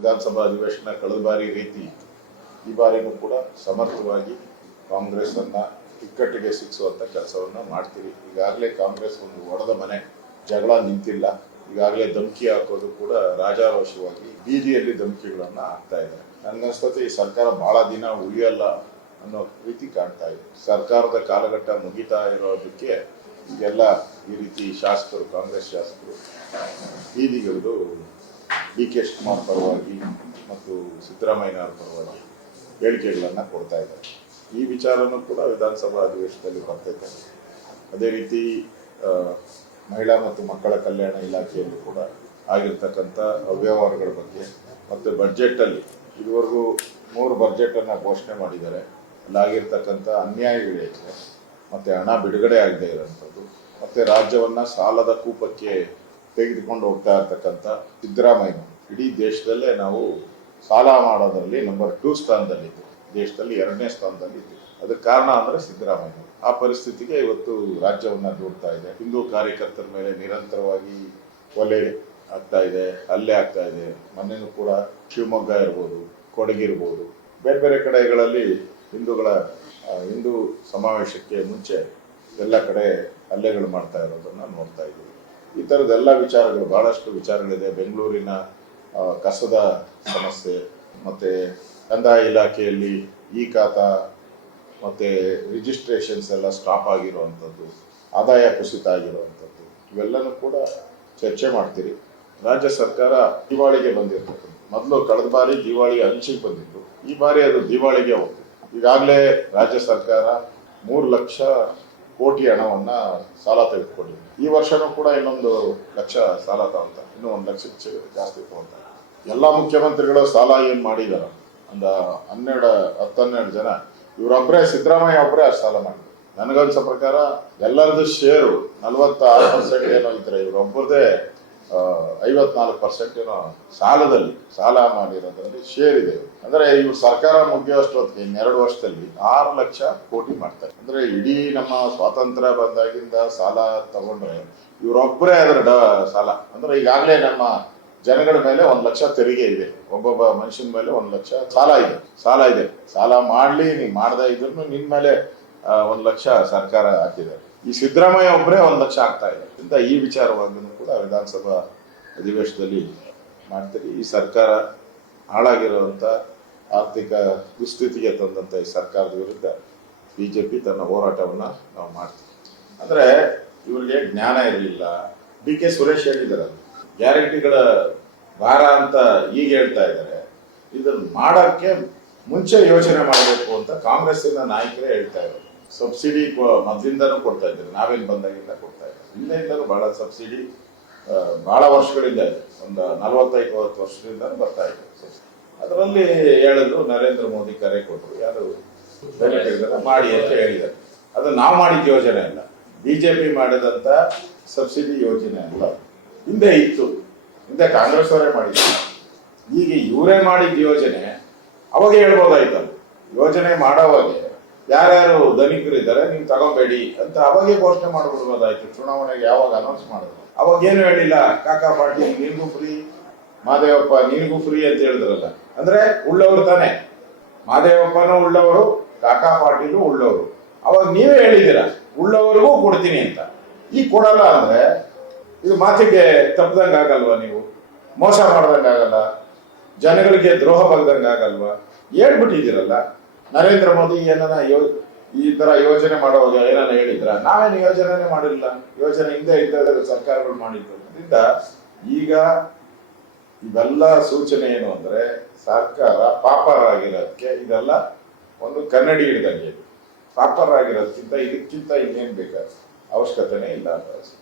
ವಿಧಾನಸಭಾ ಅಧಿವೇಶನ ಕಳೆದ ಬಾರಿ ರೀತಿ ಈ ಬಾರಿನೂ ಕೂಡ ಸಮರ್ಥವಾಗಿ ಕಾಂಗ್ರೆಸ್ ಅನ್ನ ಇಕ್ಕಟ್ಟಿಗೆ ಸಿಕ್ಕಿಸುವಂತ ಕೆಲಸವನ್ನ ಮಾಡ್ತೀರಿ. ಈಗಾಗಲೇ ಕಾಂಗ್ರೆಸ್ ಒಂದು ಒಡೆದ ಮನೆ, ಜಗಳ ನಿಂತಿಲ್ಲ. ಈಗಾಗಲೇ ಧಮಕಿ ಹಾಕೋದು ಕೂಡ ರಾಜಾರೋಷವಾಗಿ ಬೀದಿಯಲ್ಲಿ ಧಮಕಿಗಳನ್ನ ಹಾಕ್ತಾ ಇದೆ. ನನಗನ್ಸ್ತತೆ ಈ ಸರ್ಕಾರ ಬಹಳ ದಿನ ಉಳಿಯಲ್ಲ ಅನ್ನೋ ರೀತಿ ಕಾಣ್ತಾ ಇದೆ. ಸರ್ಕಾರದ ಕಾಲಘಟ್ಟ ಮುಗಿತಾ ಇರೋದಕ್ಕೆ ಈಗೆಲ್ಲ ಈ ರೀತಿ ಶಾಸಕರು, ಕಾಂಗ್ರೆಸ್ ಶಾಸಕರು ಬೀದಿಗಿಳಿದು ಡಿ ಕೆ ಶಿವಕುಮಾರ್ ಪರವಾಗಿ ಮತ್ತು ಸಿದ್ದರಾಮಯ್ಯನವರ ಪರವಾಗಿ ಹೇಳಿಕೆಗಳನ್ನು ಕೊಡ್ತಾ ಇದ್ದಾರೆ. ಈ ವಿಚಾರನೂ ಕೂಡ ವಿಧಾನಸಭಾ ಅಧಿವೇಶನದಲ್ಲಿ ಬರ್ತೈತೆ. ಅದೇ ರೀತಿ ಮಹಿಳಾ ಮತ್ತು ಮಕ್ಕಳ ಕಲ್ಯಾಣ ಇಲಾಖೆಯಲ್ಲಿ ಕೂಡ ಆಗಿರ್ತಕ್ಕಂಥ ಅವ್ಯವಹಾರಗಳ ಬಗ್ಗೆ ಮತ್ತು ಬಜೆಟಲ್ಲಿ ಇದುವರೆಗೂ 3 ಬಜೆಟನ್ನು ಘೋಷಣೆ ಮಾಡಿದ್ದಾರೆ. ಅಲ್ಲಾಗಿರ್ತಕ್ಕಂಥ ಅನ್ಯಾಯಗಳಿದೆ, ಮತ್ತು ಹಣ ಬಿಡುಗಡೆ ಆಗದೆ ಇರೋಂಥದ್ದು, ಮತ್ತು ರಾಜ್ಯವನ್ನು ಸಾಲದ ಕೂಪಕ್ಕೆ ತೆಗೆದುಕೊಂಡು ಹೋಗ್ತಾ ಇರ್ತಕ್ಕಂಥ ಸಿದ್ದರಾಮಯ್ಯ ಇಡೀ ದೇಶದಲ್ಲೇ ನಾವು ಸಾಲ ಮಾಡೋದ್ರಲ್ಲಿ ನಂಬರ್ 2 ಸ್ಥಾನದಲ್ಲಿದ್ದು, ದೇಶದಲ್ಲಿ 2ನೇ ಸ್ಥಾನದಲ್ಲಿದ್ದು. ಅದಕ್ಕೆ ಕಾರಣ ಅಂದರೆ ಸಿದ್ದರಾಮಯ್ಯ. ಆ ಪರಿಸ್ಥಿತಿಗೆ ಇವತ್ತು ರಾಜ್ಯವನ್ನು ದೂಡ್ತಾ ಇದೆ. ಹಿಂದೂ ಕಾರ್ಯಕರ್ತರ ಮೇಲೆ ನಿರಂತರವಾಗಿ ಕೊಲೆ ಆಗ್ತಾ ಇದೆ, ಹಲ್ಲೆ ಆಗ್ತಾ ಇದೆ. ಮೊನ್ನೆನೂ ಕೂಡ ಶಿವಮೊಗ್ಗ ಇರ್ಬೋದು, ಕೊಡಗಿರ್ಬೋದು, ಬೇರೆ ಬೇರೆ ಕಡೆಗಳಲ್ಲಿ ಹಿಂದೂ ಸಮಾವೇಶಕ್ಕೆ ಮುಂಚೆ ಎಲ್ಲ ಕಡೆ ಹಲ್ಲೆಗಳು ಮಾಡ್ತಾ ಇರೋದನ್ನು ನೋಡ್ತಾ ಇದ್ದೀವಿ. ಈ ಥರದ್ದೆಲ್ಲ ವಿಚಾರಗಳು, ಬಹಳಷ್ಟು ವಿಚಾರಗಳಿದೆ. ಬೆಂಗಳೂರಿನ ಕಸದ ಸಮಸ್ಯೆ, ಮತ್ತು ಕಂದಾಯ ಇಲಾಖೆಯಲ್ಲಿ ಈ ಖಾತಾ ಮತ್ತು ರಿಜಿಸ್ಟ್ರೇಷನ್ಸ್ ಎಲ್ಲ ಸ್ಟಾಪ್ ಆಗಿರುವಂಥದ್ದು, ಆದಾಯ ಕುಸಿತ ಆಗಿರುವಂಥದ್ದು, ಇವೆಲ್ಲನೂ ಕೂಡ ಚರ್ಚೆ ಮಾಡ್ತೀರಿ. ರಾಜ್ಯ ಸರ್ಕಾರ ದಿವಾಳಿಗೆ ಬಂದಿರ್ತಕ್ಕಂಥ, ಮೊದಲು ಕಳೆದ ಬಾರಿ ದಿವಾಳಿ ಅಂಚಿಗೆ ಬಂದಿತ್ತು, ಈ ಬಾರಿ ಅದು ದಿವಾಳಿಗೆ ಹೋಗ್ತದೆ. ಈಗಾಗಲೇ ರಾಜ್ಯ ಸರ್ಕಾರ 3 ಲಕ್ಷ ಕೋಟಿ ಹಣವನ್ನು ಸಾಲ ತೆಗೆದುಕೊಂಡಿದೆ. ಈ ವರ್ಷನೂ ಕೂಡ ಇನ್ನೊಂದು ಲಕ್ಷ ಸಾಲ ತಗೊಂತ, ಇನ್ನೂ 1 ಲಕ್ಷಕ್ಕೆ ಜಾಸ್ತಿ ತಗೊಂತಾರೆ. ಎಲ್ಲ ಮುಖ್ಯಮಂತ್ರಿಗಳು ಸಾಲ ಏನು ಮಾಡಿದಾರ, ಒಂದು 10-12 ಜನ, ಇವರೊಬ್ಬರೇ, ಸಿದ್ದರಾಮಯ್ಯ ಒಬ್ಬರೇ ಅಷ್ಟು ಸಾಲ ಮಾಡಿದ್ರು. ನನಗನ್ಸೋ ಪ್ರಕಾರ ಎಲ್ಲರದ್ದು ಶೇರು 46% ಏನೋ ಇದ್ರೆ, ಇವರೊಬ್ಬರದೇ 54% ಏನೋ ಸಾಲ ಮಾಡಿರೋದ್ರಲ್ಲಿ ಶೇರ್ ಇದೆ. ಅಂದ್ರೆ ಇವ್ರು ಸರ್ಕಾರ ಮುಗಿಯೋಷ್ಟೊತ್ತಿಗೆ 2 ವರ್ಷದಲ್ಲಿ 6 ಲಕ್ಷ ಕೋಟಿ ಮಾಡ್ತಾರೆ. ಅಂದ್ರೆ ಇಡೀ ನಮ್ಮ ಸ್ವಾತಂತ್ರ್ಯ ಬಂದಾಗಿಂದ ಸಾಲ ತಗೊಂಡ್ರೆ ಇವರೊಬ್ಬರೇ ಅದರ ಸಾಲ. ಅಂದ್ರೆ ಈಗಾಗಲೇ ನಮ್ಮ ಜನಗಳ ಮೇಲೆ 1 ಲಕ್ಷ ತೆರಿಗೆ ಇದೆ, ಒಬ್ಬೊಬ್ಬ ಮನುಷ್ಯನ ಮೇಲೆ 1 ಲಕ್ಷ ಸಾಲ ಇದೆ. ಸಾಲ ಮಾಡ್ಲಿ, ನೀವು ಮಾಡದೇ ಇದ್ರು ನಿನ್ ಮೇಲೆ 1 ಲಕ್ಷ ಸರ್ಕಾರ ಹಾಕಿದೆ. ಈ ಸಿದ್ದರಾಮಯ್ಯ ಒಬ್ಬರೇ 1 ಲಕ್ಷ ಆಗ್ತಾ ಇದೆ ಅಂತ ಈ ವಿಚಾರವಾಗಿಯೂ ಕೂಡ ವಿಧಾನಸಭಾ ಅಧಿವೇಶನದಲ್ಲಿ ಮಾಡ್ತೀರಿ. ಈ ಸರ್ಕಾರ ಹಾಳಾಗಿರುವಂಥ ಆರ್ಥಿಕ ದುಸ್ಥಿತಿಗೆ ತಂದಂಥ ಈ ಸರ್ಕಾರದ ವಿರುದ್ಧ ಬಿಜೆಪಿ ತನ್ನ ಹೋರಾಟವನ್ನು ನಾವು ಮಾಡ್ತೀವಿ. ಅಂದರೆ ಇವರಿಗೆ ಜ್ಞಾನ ಇರಲಿಲ್ಲ. ಡಿ ಕೆ ಸುರೇಶ್ ಹೇಳಿದ್ದಾರೆ, ಗ್ಯಾರಂಟಿಗಳ ಭಾರ ಅಂತ ಈಗ ಹೇಳ್ತಾ ಇದ್ದಾರೆ. ಇದನ್ನು ಮಾಡೋಕ್ಕೆ ಮುಂಚೆ ಯೋಚನೆ ಮಾಡಬೇಕು ಅಂತ ಕಾಂಗ್ರೆಸ್ಸಿನ ನಾಯಕರೇ ಹೇಳ್ತಾ ಇದ್ದಾರೆ. ಸಬ್ಸಿಡಿ ಮೊದಲಿಂದನೂ ಕೊಡ್ತಾ ಇದ್ದಾರೆ, ನಾವೇನು ಬಂದಾಗಿಂದ ಕೊಡ್ತಾ ಇದ್ದಾರೆ. ಹಿಂದೆಯಿಂದಲೂ ಬಹಳ ಸಬ್ಸಿಡಿ ಬಹಳ ವರ್ಷಗಳಿಂದ ಇದೆ, ಒಂದು 45-50 ವರ್ಷದಿಂದ ಬರ್ತಾ ಇದೆ. ಅದರಲ್ಲಿ ಹೇಳಿದ್ರು, ನರೇಂದ್ರ ಮೋದಿ ಕರೆ ಕೊಟ್ಟರು, ಯಾರು ಮಾಡಿ ಅಂತ ಹೇಳಿದ್ದಾರೆ. ಅದು ನಾವು ಮಾಡಿದ ಯೋಜನೆ ಅಲ್ಲ, ಬಿಜೆಪಿ ಮಾಡಿದಂಥ ಸಬ್ಸಿಡಿ ಯೋಜನೆ ಅಲ್ಲ. ಹಿಂದೆ ಇತ್ತು, ಹಿಂದೆ ಕಾಂಗ್ರೆಸ್ ಅವರೇ ಮಾಡಿದ್ರು. ಈಗ ಇವರೇ ಮಾಡಿದ ಯೋಜನೆ ಅವಾಗ ಹೇಳ್ಬೋದಾಯ್ತಲ್ಲ. ಯೋಜನೆ ಮಾಡೋವಾಗೆ ಯಾರ್ಯಾರು ಧನಿಕರಿದ್ದಾರೆ ನೀವು ತಗೋಬೇಡಿ ಅಂತ ಅವಾಗೇ ಘೋಷಣೆ ಮಾಡ್ಬಿಡ್ಬೋದಾಯ್ತು. ಚುನಾವಣೆಗೆ ಯಾವಾಗ ಅನೌನ್ಸ್ ಮಾಡಿದ್ರು ಅವಾಗ ಏನು ಹೇಳಿಲ್ಲ, ಕಾಕಾ ಪಾಟೀಲ್ ನಿನ್ಗೂ ಫ್ರೀ, ಮಾದೇವಪ್ಪ ನಿನ್ಗೂ ಫ್ರೀ ಅಂತ ಹೇಳಿದ್ರಲ್ಲ. ಅಂದ್ರೆ ಉಳ್ಳವರು ತಾನೆ, ಮಾದೇವಪ್ಪನೂ ಉಳ್ಳವರು, ಕಾಕಾ ಪಾಟೀಲು ಉಳ್ಳವರು. ಅವಾಗ ನೀವೇ ಹೇಳಿದ್ದೀರ ಉಳ್ಳವರಿಗೂ ಕೊಡ್ತೀನಿ ಅಂತ. ಈಗ ಕೊಡಲ್ಲ ಅಂದ್ರೆ ಇದು ಮಾತಿಗೆ ತಪ್ಪದಂಗೆ ಆಗಲ್ವಾ? ನೀವು ಮೋಸ ಮಾಡ್ದಂಗೆ ಆಗಲ್ಲ, ಜನಗಳಿಗೆ ದ್ರೋಹ ಬಗ್ದಂಗೆ ಆಗಲ್ವಾ? ಹೇಳ್ಬಿಟ್ಟಿದ್ದೀರಲ್ಲ. ನರೇಂದ್ರ ಮೋದಿ ಏನಾನ ಈ ತರ ಯೋಜನೆ ಮಾಡುವಾಗ ಏನಾನ ಹೇಳಿದ್ರ? ನಾವೇನು ಯೋಜನೆ ಮಾಡಿಲ್ಲ, ಯೋಜನೆ ಹಿಂದೆ ಇದ್ದ ಸರ್ಕಾರಗಳು ಮಾಡಿದ್ದು. ಅದರಿಂದ ಈಗ ಇವೆಲ್ಲ ಸೂಚನೆ ಏನು ಅಂದ್ರೆ, ಸರ್ಕಾರ ಪಾಪರ್ ಆಗಿರೋದಕ್ಕೆ ಇದೆಲ್ಲ ಒಂದು ಕನ್ನಡಿ ಹಿಡಿದಂಗೆ. ಪಾಪರ್ ಆಗಿರೋದಕ್ಕಿಂತ ಇದಕ್ಕಿಂತ ಇನ್ನೇನ್ ಬೇಕಾದ ಅವಶ್ಯಕತೆನೇ ಇಲ್ಲ ಅಂತ.